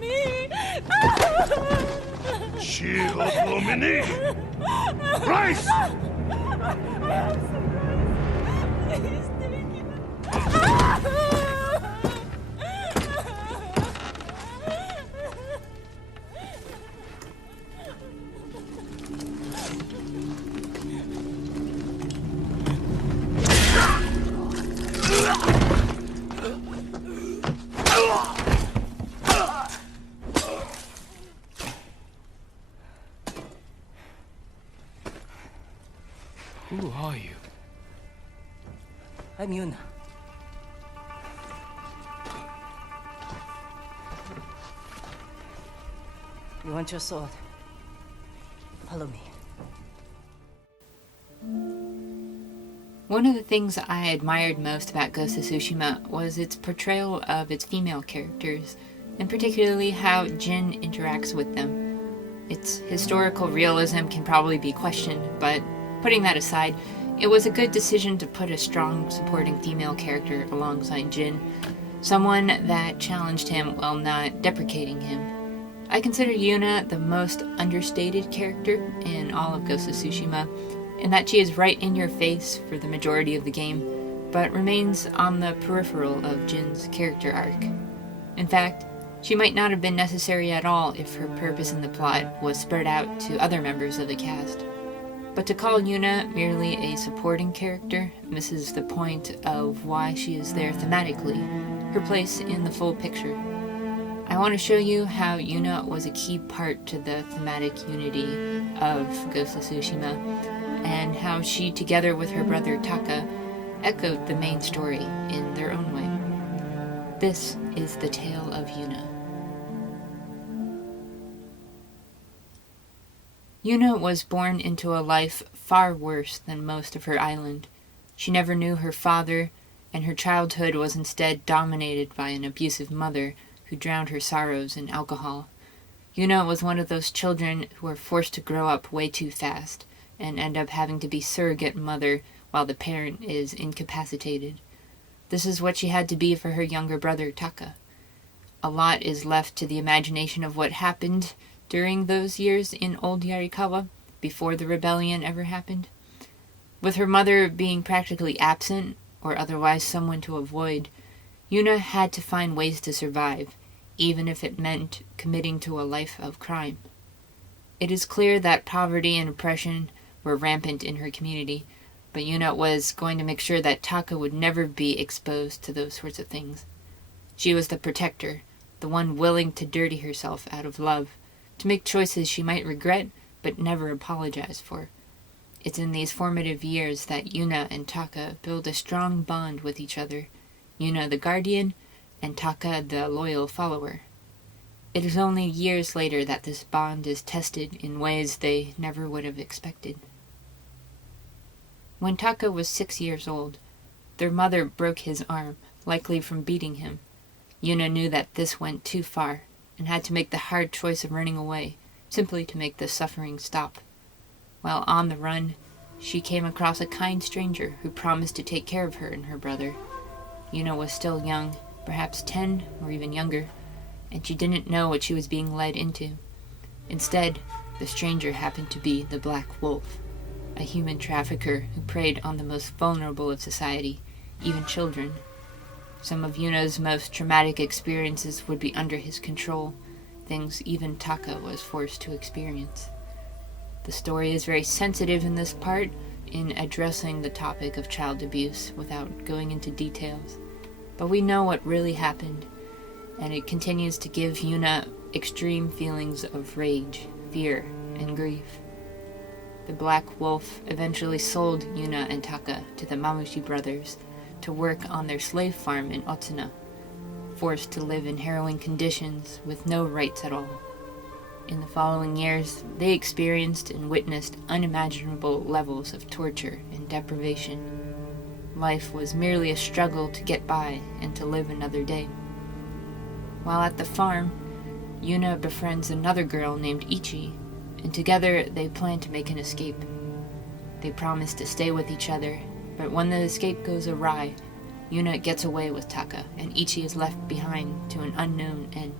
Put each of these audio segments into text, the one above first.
me! Shield Lumini! Rice! I have some rice. Please take it. Who are you? I'm Yuna. You want your sword? Follow me. One of the things I admired most about Ghost of Tsushima was its portrayal of its female characters, and particularly how Jin interacts with them. Its historical realism can probably be questioned, but putting that aside, it was a good decision to put a strong supporting female character alongside Jin, someone that challenged him while not deprecating him. I consider Yuna the most understated character in all of Ghost of Tsushima, in that she is right in your face for the majority of the game, but remains on the peripheral of Jin's character arc. In fact, she might not have been necessary at all if her purpose in the plot was spread out to other members of the cast. But to call Yuna merely a supporting character misses the point of why she is there thematically, her place in the full picture. I want to show you how Yuna was a key part to the thematic unity of Ghost of Tsushima, and how she, together with her brother Taka, echoed the main story in their own way. This is the tale of Yuna. Yuna was born into a life far worse than most of her island. She never knew her father, and her childhood was instead dominated by an abusive mother who drowned her sorrows in alcohol. Yuna was one of those children who are forced to grow up way too fast and end up having to be surrogate mother while the parent is incapacitated. This is what she had to be for her younger brother Taka. A lot is left to the imagination of what happened during those years in Old Yarikawa, before the rebellion ever happened. With her mother being practically absent, or otherwise someone to avoid, Yuna had to find ways to survive, even if it meant committing to a life of crime. It is clear that poverty and oppression were rampant in her community, but Yuna was going to make sure that Taka would never be exposed to those sorts of things. She was the protector, the one willing to dirty herself out of love, to make choices she might regret but never apologize for. It's in these formative years that Yuna and Taka build a strong bond with each other, Yuna the guardian, and Taka the loyal follower. It is only years later that this bond is tested in ways they never would have expected. When Taka was 6 years old, their mother broke his arm, likely from beating him. Yuna knew that this went too far, and had to make the hard choice of running away, simply to make the suffering stop. While on the run, she came across a kind stranger who promised to take care of her and her brother. Yuna was still young, perhaps 10 or even younger, and she didn't know what she was being led into. Instead, the stranger happened to be the Black Wolf, a human trafficker who preyed on the most vulnerable of society, even children. Some of Yuna's most traumatic experiences would be under his control, things even Taka was forced to experience. The story is very sensitive in this part, in addressing the topic of child abuse without going into details. But we know what really happened, and it continues to give Yuna extreme feelings of rage, fear, and grief. The Black Wolf eventually sold Yuna and Taka to the Mamushi brothers to work on their slave farm in Otsuna, forced to live in harrowing conditions with no rights at all. In the following years, they experienced and witnessed unimaginable levels of torture and deprivation. Life was merely a struggle to get by and to live another day. While at the farm, Yuna befriends another girl named Ichi, and together they plan to make an escape. They promise to stay with each other, but when the escape goes awry, Yuna gets away with Taka, and Ichi is left behind to an unknown end.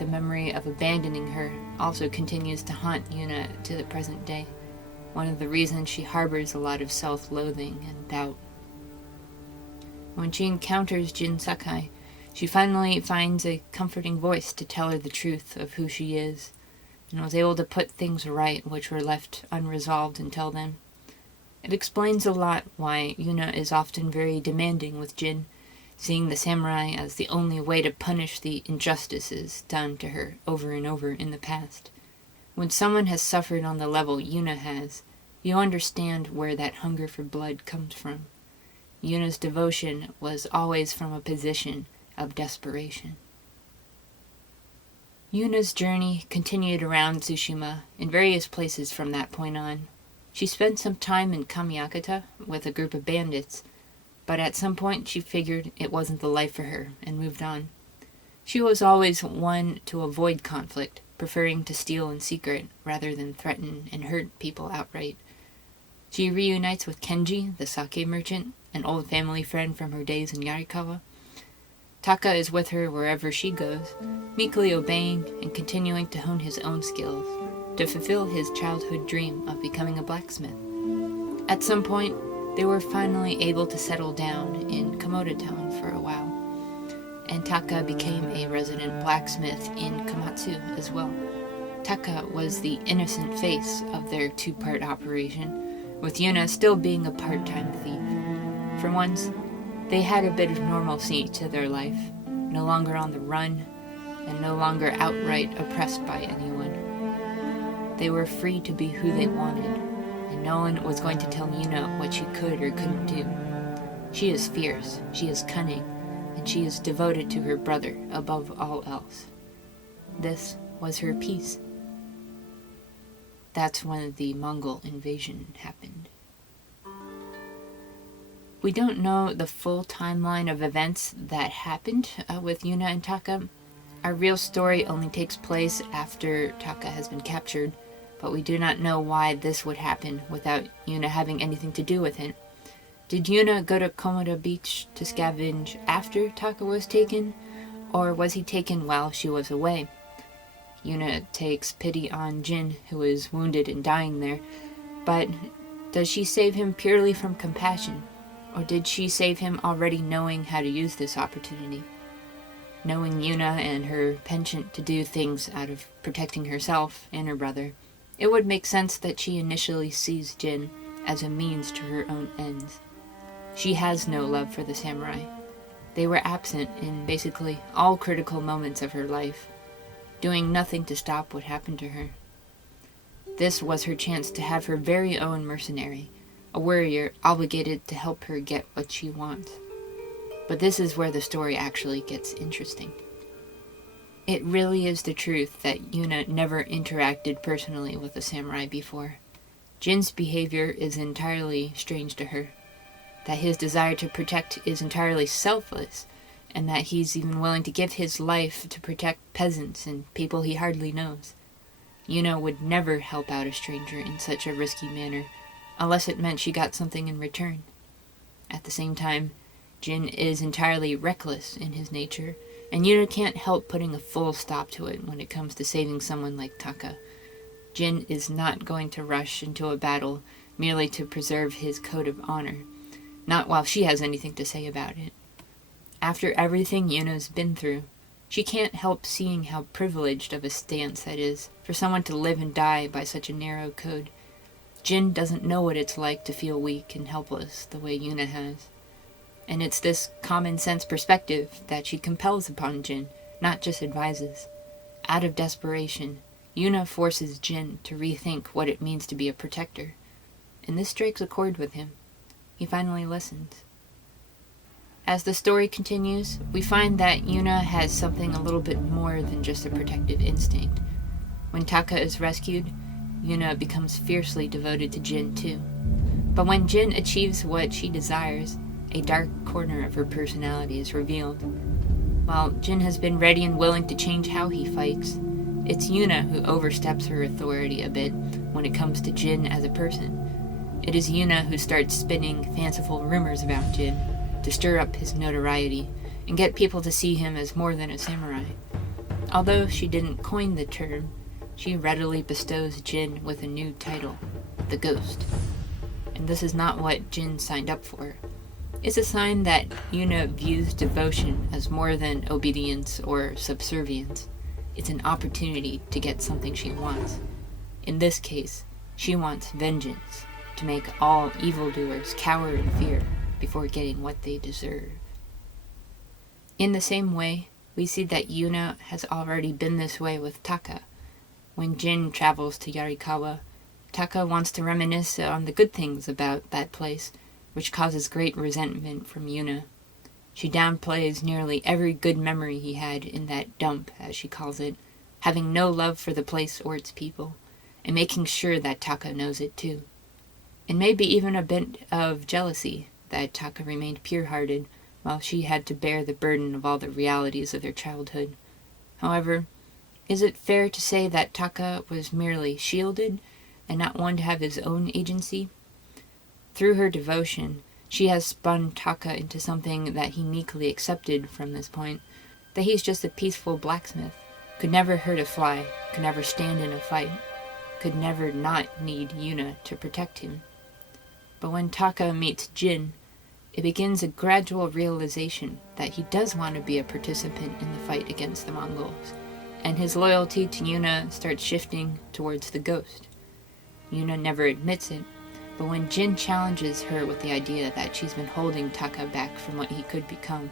the memory of abandoning her also continues to haunt Yuna to the present day. One of the reasons she harbors a lot of self-loathing and doubt. When she encounters Jin Sakai, she finally finds a comforting voice to tell her the truth of who she is, and was able to put things right which were left unresolved until then. It explains a lot why Yuna is often very demanding with Jin, seeing the samurai as the only way to punish the injustices done to her over and over in the past. When someone has suffered on the level Yuna has, you understand where that hunger for blood comes from. Yuna's devotion was always from a position of desperation. Yuna's journey continued around Tsushima in various places from that point on. She spent some time in Kamiakata with a group of bandits, but at some point she figured it wasn't the life for her and moved on. She was always one to avoid conflict, preferring to steal in secret rather than threaten and hurt people outright. She reunites with Kenji, the sake merchant, an old family friend from her days in Yarikawa. Taka is with her wherever she goes, meekly obeying and continuing to hone his own skills to fulfill his childhood dream of becoming a blacksmith. At some point, they were finally able to settle down in Komoda town for a while, and Taka became a resident blacksmith in Komatsu as well. Taka was the innocent face of their two-part operation, with Yuna still being a part-time thief. For once, they had a bit of normalcy to their life, no longer on the run, and no longer outright oppressed by anyone. They were free to be who they wanted, and no one was going to tell Yuna what she could or couldn't do. She is fierce, she is cunning, and she is devoted to her brother above all else. This was her peace. That's when the Mongol invasion happened. We don't know the full timeline of events that happened with Yuna and Taka. Our real story only takes place after Taka has been captured, but we do not know why this would happen without Yuna having anything to do with it. Did Yuna go to Komoda Beach to scavenge after Taka was taken, or was he taken while she was away? Yuna takes pity on Jin, who is wounded and dying there, but does she save him purely from compassion, or did she save him already knowing how to use this opportunity? Knowing Yuna and her penchant to do things out of protecting herself and her brother, it would make sense that she initially sees Jin as a means to her own ends. She has no love for the samurai. They were absent in basically all critical moments of her life, doing nothing to stop what happened to her. This was her chance to have her very own mercenary, a warrior obligated to help her get what she wants. But this is where the story actually gets interesting. It really is the truth that Yuna never interacted personally with a samurai before. Jin's behavior is entirely strange to her, that his desire to protect is entirely selfless, and that he's even willing to give his life to protect peasants and people he hardly knows. Yuna would never help out a stranger in such a risky manner, unless it meant she got something in return. At the same time, Jin is entirely reckless in his nature, and Yuna can't help putting a full stop to it when it comes to saving someone like Taka. Jin is not going to rush into a battle merely to preserve his code of honor, not while she has anything to say about it. After everything Yuna's been through, she can't help seeing how privileged of a stance that is for someone to live and die by such a narrow code. Jin doesn't know what it's like to feel weak and helpless the way Yuna has. And it's this common sense perspective that she compels upon Jin, not just advises. Out of desperation, Yuna forces Jin to rethink what it means to be a protector. And this strikes a chord with him. He finally listens. As the story continues, we find that Yuna has something a little bit more than just a protective instinct. When Taka is rescued, Yuna becomes fiercely devoted to Jin too. But when Jin achieves what she desires, a dark corner of her personality is revealed. While Jin has been ready and willing to change how he fights, it's Yuna who oversteps her authority a bit when it comes to Jin as a person. It is Yuna who starts spinning fanciful rumors about Jin to stir up his notoriety and get people to see him as more than a samurai. Although she didn't coin the term, she readily bestows Jin with a new title, the Ghost. And this is not what Jin signed up for. It's a sign that Yuna views devotion as more than obedience or subservience. It's an opportunity to get something she wants. In this case, she wants vengeance, to make all evildoers cower in fear before getting what they deserve. In the same way, we see that Yuna has already been this way with Taka. When Jin travels to Yarikawa, Taka wants to reminisce on the good things about that place, which causes great resentment from Yuna. She downplays nearly every good memory he had in that dump, as she calls it, having no love for the place or its people, and making sure that Taka knows it too. And maybe even a bit of jealousy that Taka remained pure-hearted while she had to bear the burden of all the realities of their childhood. However, is it fair to say that Taka was merely shielded and not one to have his own agency? Through her devotion, she has spun Taka into something that he meekly accepted from this point, that he's just a peaceful blacksmith, could never hurt a fly, could never stand in a fight, could never not need Yuna to protect him. But when Taka meets Jin, it begins a gradual realization that he does want to be a participant in the fight against the Mongols, and his loyalty to Yuna starts shifting towards the Ghost. Yuna never admits it, but when Jin challenges her with the idea that she's been holding Taka back from what he could become,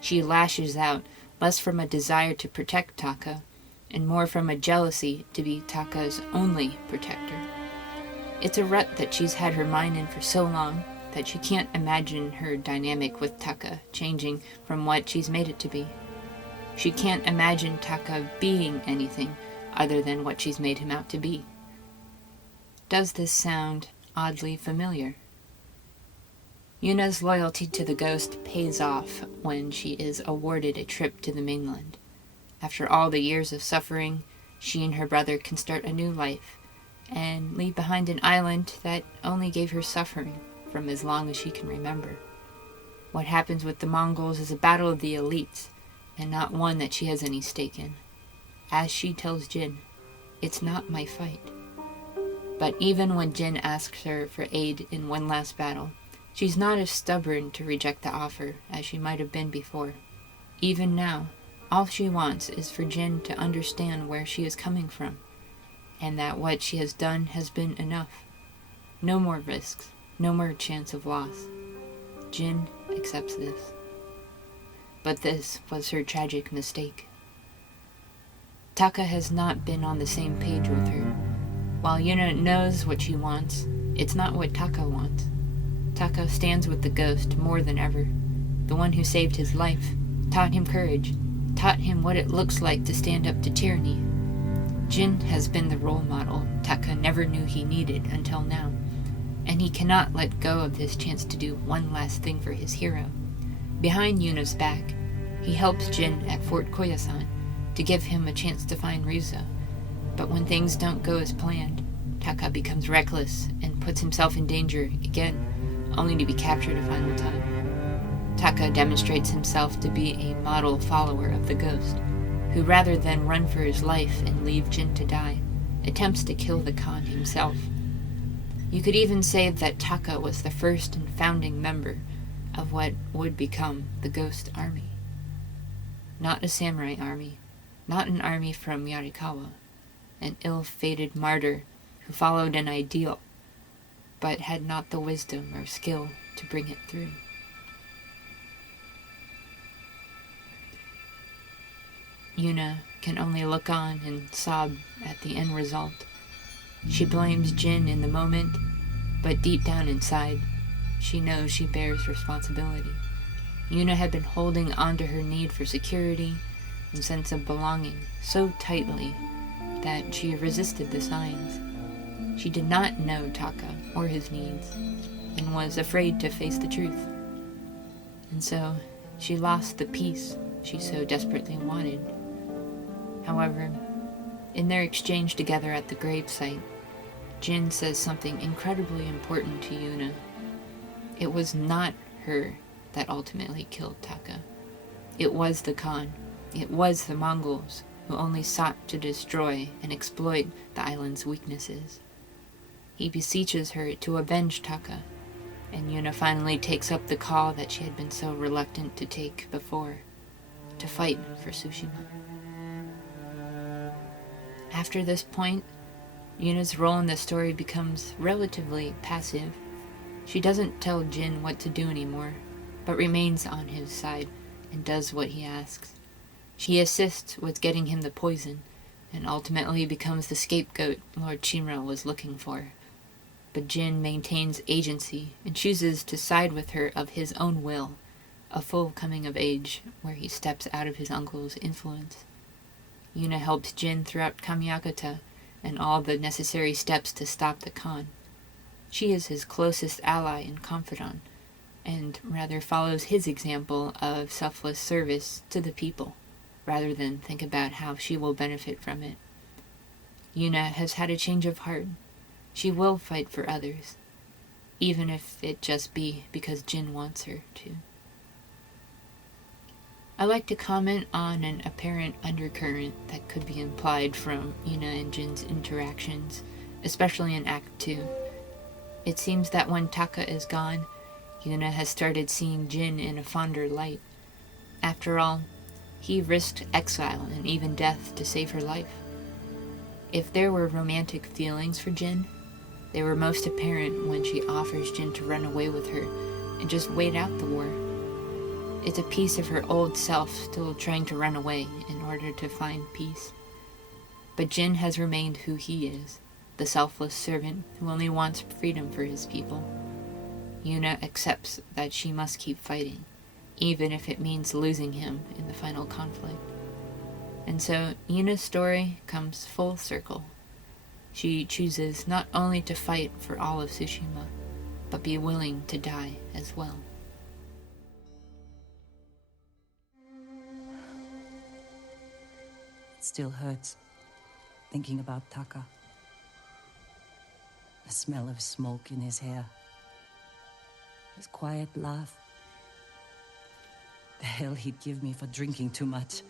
she lashes out, less from a desire to protect Taka, and more from a jealousy to be Taka's only protector. It's a rut that she's had her mind in for so long that she can't imagine her dynamic with Taka changing from what she's made it to be. She can't imagine Taka being anything other than what she's made him out to be. Does this sound oddly familiar? Yuna's loyalty to the Ghost pays off when she is awarded a trip to the mainland. After all the years of suffering, she and her brother can start a new life and leave behind an island that only gave her suffering from as long as she can remember. What happens with the Mongols is a battle of the elites, and not one that she has any stake in. As she tells Jin, "It's not my fight." But even when Jin asks her for aid in one last battle, she's not as stubborn to reject the offer as she might have been before. Even now, all she wants is for Jin to understand where she is coming from, and that what she has done has been enough. No more risks, no more chance of loss. Jin accepts this. But this was her tragic mistake. Taka has not been on the same page with her. While Yuna knows what she wants, it's not what Taka wants. Taka stands with the Ghost more than ever. The one who saved his life, taught him courage, taught him what it looks like to stand up to tyranny. Jin has been the role model Taka never knew he needed until now, and he cannot let go of this chance to do one last thing for his hero. Behind Yuna's back, he helps Jin at Fort Koyasan to give him a chance to find Ryuzo. But when things don't go as planned, Taka becomes reckless and puts himself in danger again, only to be captured a final time. Taka demonstrates himself to be a model follower of the Ghost, who rather than run for his life and leave Jin to die, attempts to kill the Khan himself. You could even say that Taka was the first and founding member of what would become the Ghost Army. Not a samurai army, not an army from Yarikawa, an ill-fated martyr who followed an ideal, but had not the wisdom or skill to bring it through. Yuna can only look on and sob at the end result. She blames Jin in the moment, but deep down inside, she knows she bears responsibility. Yuna had been holding on to her need for security and sense of belonging so tightly that she resisted the signs. She did not know Taka or his needs, and was afraid to face the truth. And so, she lost the peace she so desperately wanted. However, in their exchange together at the gravesite, Jin says something incredibly important to Yuna. It was not her that ultimately killed Taka. It was the Khan. It was the Mongols who only sought to destroy and exploit the island's weaknesses. He beseeches her to avenge Taka, and Yuna finally takes up the call that she had been so reluctant to take before, to fight for Tsushima. After this point, Yuna's role in the story becomes relatively passive. She doesn't tell Jin what to do anymore, but remains on his side and does what he asks. She assists with getting him the poison, and ultimately becomes the scapegoat Lord Chimra was looking for. But Jin maintains agency and chooses to side with her of his own will, a full coming of age where he steps out of his uncle's influence. Yuna helps Jin throughout Kamiagata and all the necessary steps to stop the Khan. She is his closest ally and confidant, and rather follows his example of selfless service to the people, rather than think about how she will benefit from it. Yuna has had a change of heart. She will fight for others, even if it just be because Jin wants her to. I like to comment on an apparent undercurrent that could be implied from Yuna and Jin's interactions, especially in Act 2. It seems that when Taka is gone, Yuna has started seeing Jin in a fonder light. After all, he risked exile and even death to save her life. If there were romantic feelings for Jin, they were most apparent when she offers Jin to run away with her and just wait out the war. It's a piece of her old self still trying to run away in order to find peace. But Jin has remained who he is, the selfless servant who only wants freedom for his people. Yuna accepts that she must keep fighting, even if it means losing him in the final conflict. And so Yuna's story comes full circle. She chooses not only to fight for all of Tsushima, but be willing to die as well. It still hurts, thinking about Taka. The smell of smoke in his hair. His quiet laugh. The hell he'd give me for drinking too much.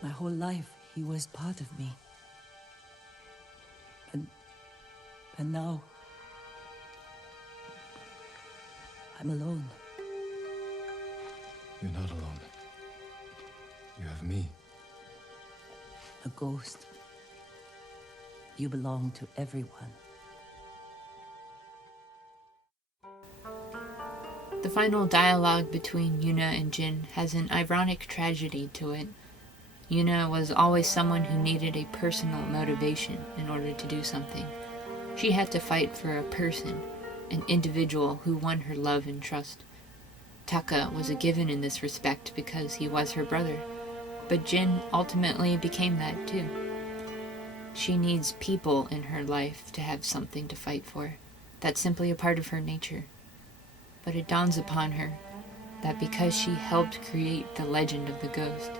My whole life, he was part of me. And now, I'm alone. You're not alone. You have me. A ghost. You belong to everyone. The final dialogue between Yuna and Jin has an ironic tragedy to it. Yuna was always someone who needed a personal motivation in order to do something. She had to fight for a person, an individual who won her love and trust. Taka was a given in this respect because he was her brother, but Jin ultimately became that too. She needs people in her life to have something to fight for. That's simply a part of her nature. But it dawns upon her that because she helped create the legend of the ghost,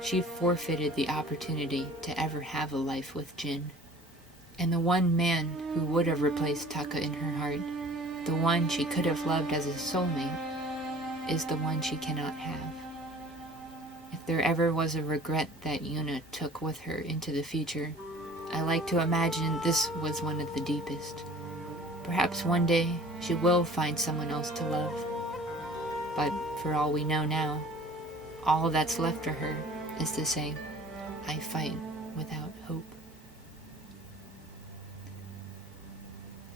she forfeited the opportunity to ever have a life with Jin. And the one man who would have replaced Taka in her heart, the one she could have loved as a soulmate, is the one she cannot have. If there ever was a regret that Yuna took with her into the future, I like to imagine this was one of the deepest. Perhaps one day she will find someone else to love. But for all we know now, all that's left for her is to say, I fight without hope.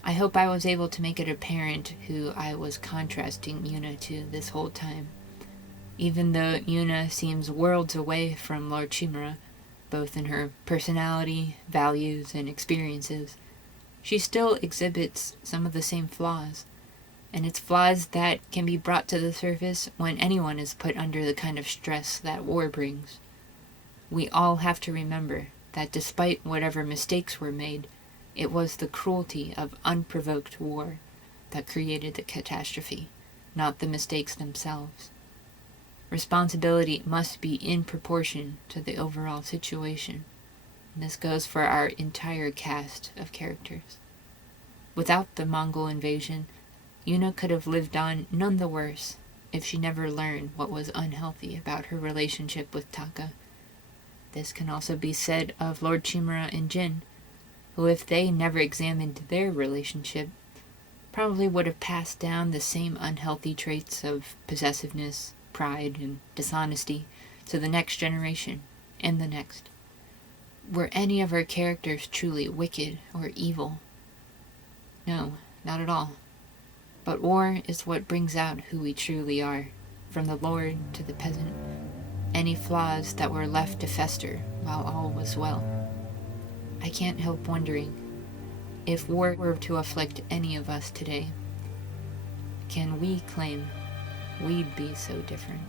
I hope I was able to make it apparent who I was contrasting Yuna to this whole time. Even though Yuna seems worlds away from Lord Chimera, both in her personality, values, and experiences, she still exhibits some of the same flaws. And it's flaws that can be brought to the surface when anyone is put under the kind of stress that war brings. We all have to remember that despite whatever mistakes were made, it was the cruelty of unprovoked war that created the catastrophe, not the mistakes themselves. Responsibility must be in proportion to the overall situation. And this goes for our entire cast of characters. Without the Mongol invasion, Yuna could have lived on none the worse, if she never learned what was unhealthy about her relationship with Taka. This can also be said of Lord Chimera and Jin, who, if they never examined their relationship, probably would have passed down the same unhealthy traits of possessiveness, pride, and dishonesty to the next generation and the next. Were any of our characters truly wicked or evil? No, not at all. But war is what brings out who we truly are, from the lord to the peasant, any flaws that were left to fester while all was well. I can't help wondering, if war were to afflict any of us today, can we claim we'd be so different?